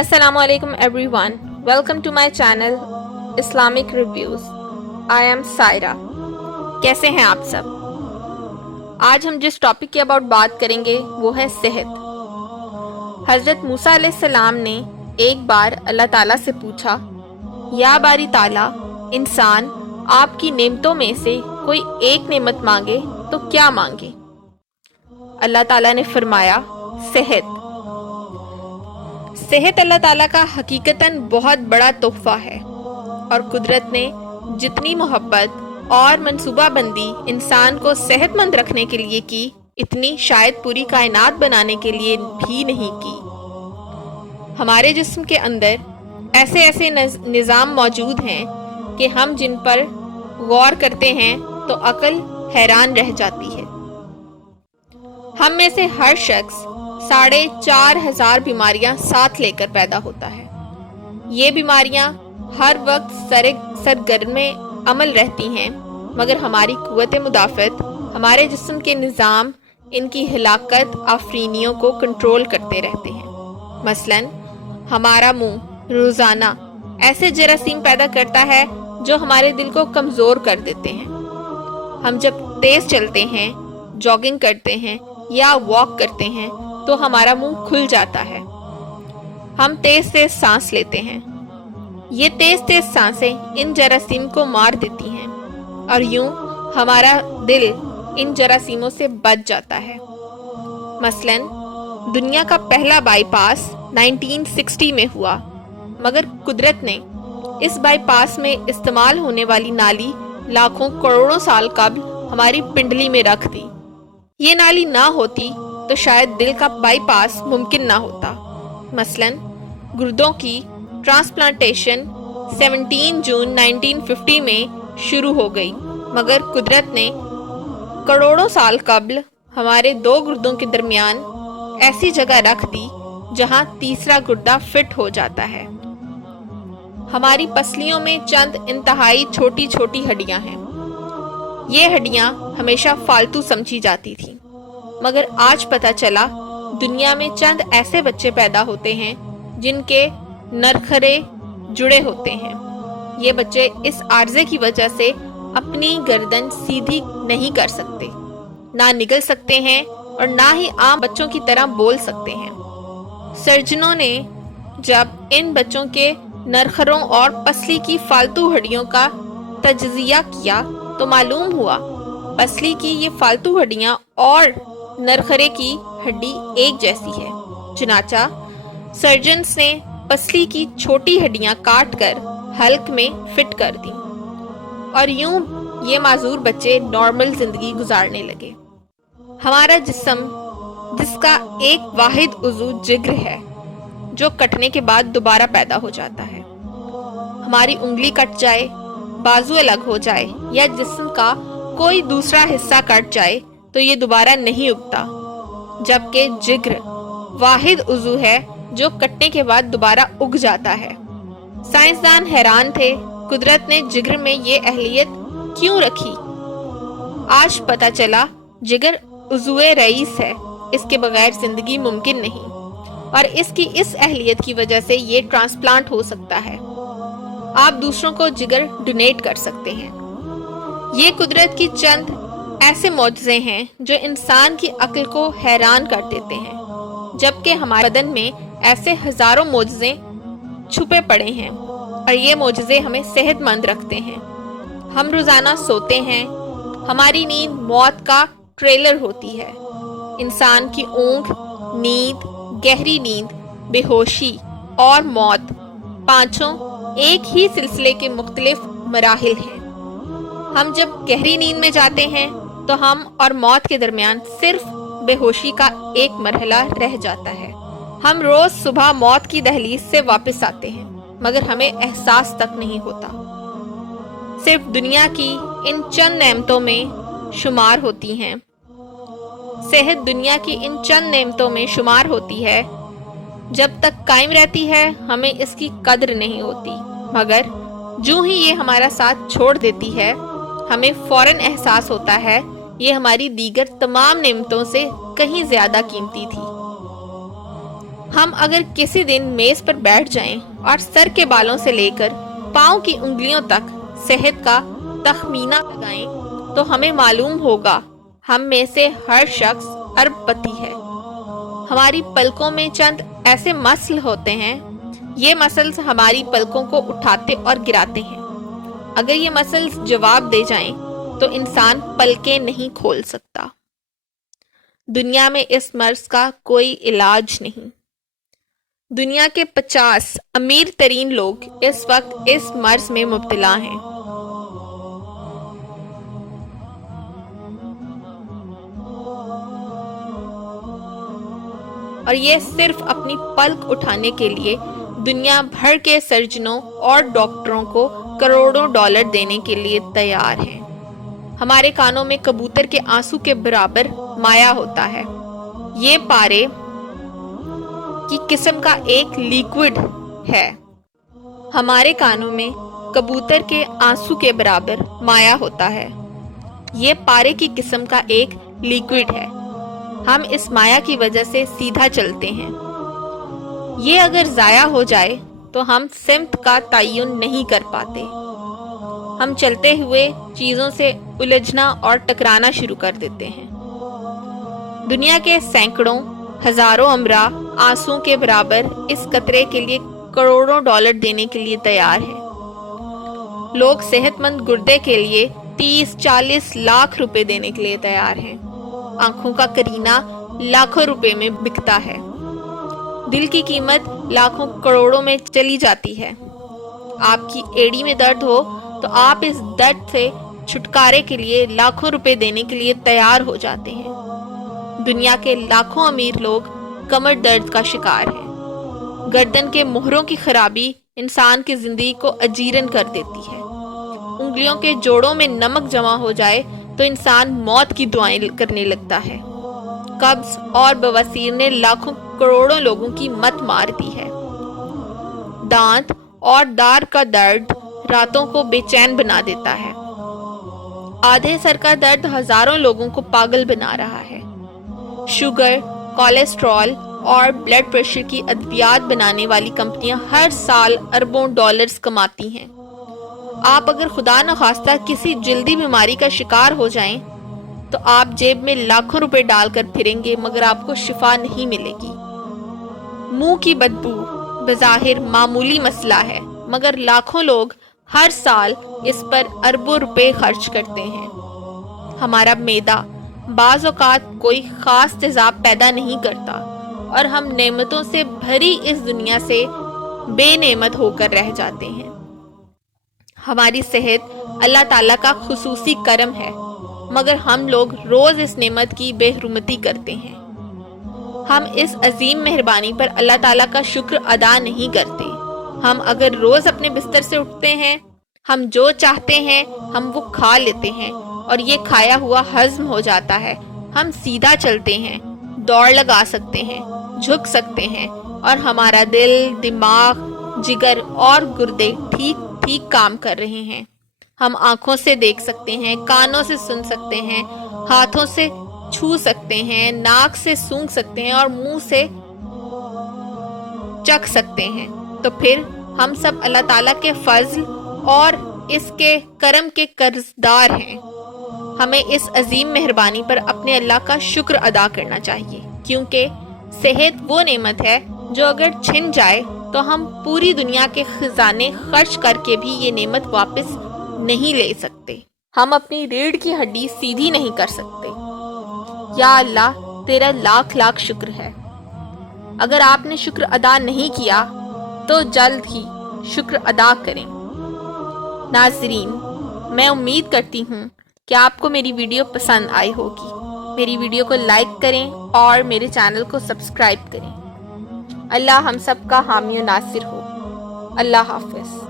السلام علیکم every one, welcome to my channel Islamic reviews. I'm Saira. کیسے ہیں آپ سب؟ آج ہم جس ٹاپک کے اباؤٹ بات کریں گے وہ ہے صحت۔ حضرت موسیٰ علیہ السلام نے ایک بار اللہ تعالیٰ سے پوچھا، یا باری تعالیٰ، انسان آپ کی نعمتوں میں سے کوئی ایک نعمت مانگے تو کیا مانگے؟ اللہ تعالیٰ نے فرمایا، صحت۔ صحت اللہ تعالیٰ کا حقیقتاً بہت بڑا تحفہ ہے، اور قدرت نے جتنی محبت اور منصوبہ بندی انسان کو صحت مند رکھنے کے لیے کی، اتنی شاید پوری کائنات بنانے کے لیے بھی نہیں کی۔ ہمارے جسم کے اندر ایسے نظام موجود ہیں کہ ہم جن پر غور کرتے ہیں تو عقل حیران رہ جاتی ہے۔ ہم میں سے ہر شخص 4,500 بیماریاں ساتھ لے کر پیدا ہوتا ہے۔ یہ بیماریاں ہر وقت سرگرم عمل رہتی ہیں، مگر ہماری قوت مدافعت، ہمارے جسم کے نظام ان کی ہلاکت آفرینیوں کو کنٹرول کرتے رہتے ہیں۔ مثلاً ہمارا منہ روزانہ ایسے جراثیم پیدا کرتا ہے جو ہمارے دل کو کمزور کر دیتے ہیں۔ ہم جب تیز چلتے ہیں، جاگنگ کرتے ہیں یا واک کرتے ہیں تو ہمارا منہ کھل جاتا ہے۔ ہم تیز سانس لیتے ہیں۔ یہ تیز سانسیں ان جراثیم کو مار دیتی ہیں، اور یوں ہمارا دل ان جراثیموں سے بچ جاتا ہے۔ مثلاً دنیا کا پہلا بائی پاس 1960 میں ہوا، مگر قدرت نے اس بائی پاس میں استعمال ہونے والی نالی لاکھوں کروڑوں سال قبل ہماری پنڈلی میں رکھ دی۔ یہ نالی نہ ہوتی تو شاید دل کا بائی پاس ممکن نہ ہوتا۔ مثلاً گردوں کی ٹرانسپلانٹیشن 17 جون 1950 میں شروع ہو گئی، مگر قدرت نے کروڑوں سال قبل ہمارے 2 گردوں کے درمیان ایسی جگہ رکھ دی جہاں تیسرا گردہ فٹ ہو جاتا ہے۔ ہماری پسلیوں میں چند انتہائی چھوٹی ہڈیاں ہیں۔ یہ ہڈیاں ہمیشہ فالتو سمجھی جاتی تھیں، مگر آج پتہ چلا دنیا میں چند ایسے بچے پیدا ہوتے ہیں جن کے نرخرے جڑے ہوتے ہیں۔ یہ بچے اس عارضے کی وجہ سے اپنی گردن سیدھی نہیں کر سکتے، نہ نگل سکتے ہیں اور نہ ہی عام بچوں کی طرح بول سکتے ہیں۔ سرجنوں نے جب ان بچوں کے نرخروں اور پسلی کی فالتو ہڈیوں کا تجزیہ کیا تو معلوم ہوا پسلی کی یہ فالتو ہڈیاں اور نرخرے کی ہڈی ایک جیسی ہے۔ چنانچہ سرجنز نے پسلی کی چھوٹی ہڈیاں کاٹ کر حلق میں فٹ کر دیں، اور یوں یہ معذور بچے نارمل زندگی گزارنے لگے۔ ہمارا جسم، جس کا ایک واحد عضو جگر ہے، جو کٹنے کے بعد دوبارہ پیدا ہو جاتا ہے۔ ہماری انگلی کٹ جائے، بازو الگ ہو جائے یا جسم کا کوئی دوسرا حصہ کٹ جائے تو یہ دوبارہ نہیں اگتا، جبکہ جگر واحد عضو ہے جو کٹنے کے بعد دوبارہ اگ جاتا ہے۔ سائنسدان حیران تھے قدرت نے جگر میں یہ اہلیت کیوں رکھی۔ آج پتہ چلا جگر عضو رئیس ہے، اس کے بغیر زندگی ممکن نہیں، اور اس کی اس اہلیت کی وجہ سے یہ ٹرانسپلانٹ ہو سکتا ہے۔ آپ دوسروں کو جگر ڈونیٹ کر سکتے ہیں۔ یہ قدرت کی چند ایسے معجزے ہیں جو انسان کی عقل کو حیران کر دیتے ہیں، جبکہ ہمارے بدن میں ایسے ہزاروں معجزے چھپے پڑے ہیں، اور یہ معجزے ہمیں صحت مند رکھتے ہیں۔ ہم روزانہ سوتے ہیں، ہماری نیند موت کا ٹریلر ہوتی ہے۔ انسان کی اونگ، نیند، گہری نیند، بے ہوشی اور موت، پانچوں ایک ہی سلسلے کے مختلف مراحل ہیں۔ ہم جب گہری نیند میں جاتے ہیں تو ہم اور موت کے درمیان صرف بے ہوشی کا ایک مرحلہ رہ جاتا ہے۔ ہم روز صبح موت کی دہلیز سے واپس آتے ہیں، مگر ہمیں احساس تک نہیں ہوتا۔ صرف دنیا کی ان چند نعمتوں میں شمار ہوتی ہیں۔ صحت دنیا کی ان چند نعمتوں میں شمار ہوتی ہے۔ جب تک قائم رہتی ہے ہمیں اس کی قدر نہیں ہوتی، مگر جو ہی یہ ہمارا ساتھ چھوڑ دیتی ہے ہمیں فوراً احساس ہوتا ہے یہ ہماری دیگر تمام نعمتوں سے کہیں زیادہ قیمتی تھی۔ ہم اگر کسی دن میز پر بیٹھ جائیں اور سر کے بالوں سے لے کر پاؤں کی انگلیوں تک صحت کا تخمینہ لگائیں تو ہمیں معلوم ہوگا ہم میں سے ہر شخص ارب پتی ہے۔ ہماری پلکوں میں چند ایسے مسل ہوتے ہیں، یہ مسلز ہماری پلکوں کو اٹھاتے اور گراتے ہیں۔ اگر یہ مسلز جواب دے جائیں تو انسان پلکیں نہیں کھول سکتا۔ دنیا میں اس مرض کا کوئی علاج نہیں۔ دنیا کے 50 امیر ترین لوگ اس وقت اس مرض میں مبتلا ہیں۔ اور یہ صرف اپنی پلک اٹھانے کے لیے دنیا بھر کے سرجنوں اور ڈاکٹروں کو کروڑوں ڈالر دینے کے لیے تیار ہیں۔ ہمارے کانوں میں کبوتر کے آنسو کے برابر مایع ہوتا ہے۔ یہ پارے کی قسم کا ایک لیکوڈ ہے۔ ہمارے کانوں میں کبوتر کے آنسو کے برابر مایع ہوتا ہے۔ یہ پارے کی قسم کا ایک لیکوڈ ہے۔ ہم اس مایع کی وجہ سے سیدھا چلتے ہیں۔ یہ اگر ضائع ہو جائے تو ہم سمت کا تعین نہیں کر پاتے۔ ہم چلتے ہوئے چیزوں سے الجھنا اور ٹکرانا شروع کر دیتے ہیں۔ دنیا کے سینکڑوں ہزاروں امراء آنسوؤں کے برابر اس قطرے کے لیے کروڑوں ڈالر دینے کے لیے تیار ہیں۔ لوگ صحت مند گردے کے لیے 30-40 لاکھ روپے دینے کے لیے تیار ہیں۔ آنکھوں کا کرینہ لاکھوں روپے میں بکتا ہے۔ دل کی قیمت لاکھوں کروڑوں میں چلی جاتی ہے۔ آپ کی ایڑی میں درد ہو تو آپ اس درد سے چھٹکارے کے لیے لاکھوں روپے دینے کے لیے تیار ہو جاتے ہیں۔ دنیا کے لاکھوں امیر لوگ کمر درد کا شکار ہیں۔ گردن کے مہروں کی خرابی انسان کی زندگی کو اجیرن کر دیتی ہے۔ انگلیوں کے جوڑوں میں نمک جمع ہو جائے تو انسان موت کی دعائیں کرنے لگتا ہے۔ قبض اور بواسیر نے لاکھوں کروڑوں لوگوں کی مت مار دی ہے۔ دانت اور دار کا درد راتوں کو بے چین بنا دیتا ہے۔ آدھے سر کا درد ہزاروں لوگوں کو پاگل بنا رہا ہے۔ شوگر، کولیسٹرول اور بلڈ پریشر کی ادویات بنانے والی کمپنیاں ہر سال اربوں ڈالرز کماتی ہیں۔ آپ اگر خدا نخواستہ کسی جلدی بیماری کا شکار ہو جائیں تو آپ جیب میں لاکھوں روپے ڈال کر پھریں گے مگر آپ کو شفا نہیں ملے گی۔ منہ کی بدبو بظاہر معمولی مسئلہ ہے مگر لاکھوں لوگ ہر سال اس پر اربوں روپے خرچ کرتے ہیں۔ ہمارا معدہ بعض اوقات کوئی خاص تیزاب پیدا نہیں کرتا اور ہم نعمتوں سے بھری اس دنیا سے بے نعمت ہو کر رہ جاتے ہیں۔ ہماری صحت اللہ تعالیٰ کا خصوصی کرم ہے مگر ہم لوگ روز اس نعمت کی بے حرمتی کرتے ہیں۔ ہم اس عظیم مہربانی پر اللہ تعالیٰ کا شکر ادا نہیں کرتے۔ ہم اگر روز اپنے بستر سے اٹھتے ہیں، ہم جو چاہتے ہیں ہم وہ کھا لیتے ہیں اور یہ کھایا ہوا ہضم ہو جاتا ہے۔ ہم سیدھا چلتے ہیں، دوڑ لگا سکتے ہیں، جھک سکتے ہیں اور ہمارا دل، دماغ، جگر اور گردے ٹھیک کام کر رہے ہیں۔ ہم آنکھوں سے دیکھ سکتے ہیں، کانوں سے سن سکتے ہیں، ہاتھوں سے چھو سکتے ہیں، ناک سے سونگھ سکتے ہیں اور منہ سے چکھ سکتے ہیں۔ تو پھر ہم سب اللہ تعالیٰ کے فضل اور اس کے کرم کے قرضدار ہیں۔ ہمیں اس عظیم مہربانی پر اپنے اللہ کا شکر ادا کرنا چاہیے، کیونکہ صحت وہ نعمت ہے جو اگر چھن جائے تو ہم پوری دنیا کے خزانے خرچ کر کے بھی یہ نعمت واپس نہیں لے سکتے۔ ہم اپنی ریڑھ کی ہڈی سیدھی نہیں کر سکتے۔ یا اللہ، تیرا لاکھ لاکھ شکر ہے۔ اگر آپ نے شکر ادا نہیں کیا تو جلد ہی شکر ادا کریں۔ ناظرین، میں امید کرتی ہوں کہ آپ کو میری ویڈیو پسند آئی ہوگی۔ میری ویڈیو کو لائک کریں اور میرے چینل کو سبسکرائب کریں۔ اللہ ہم سب کا حامی و ناصر ہو۔ اللہ حافظ۔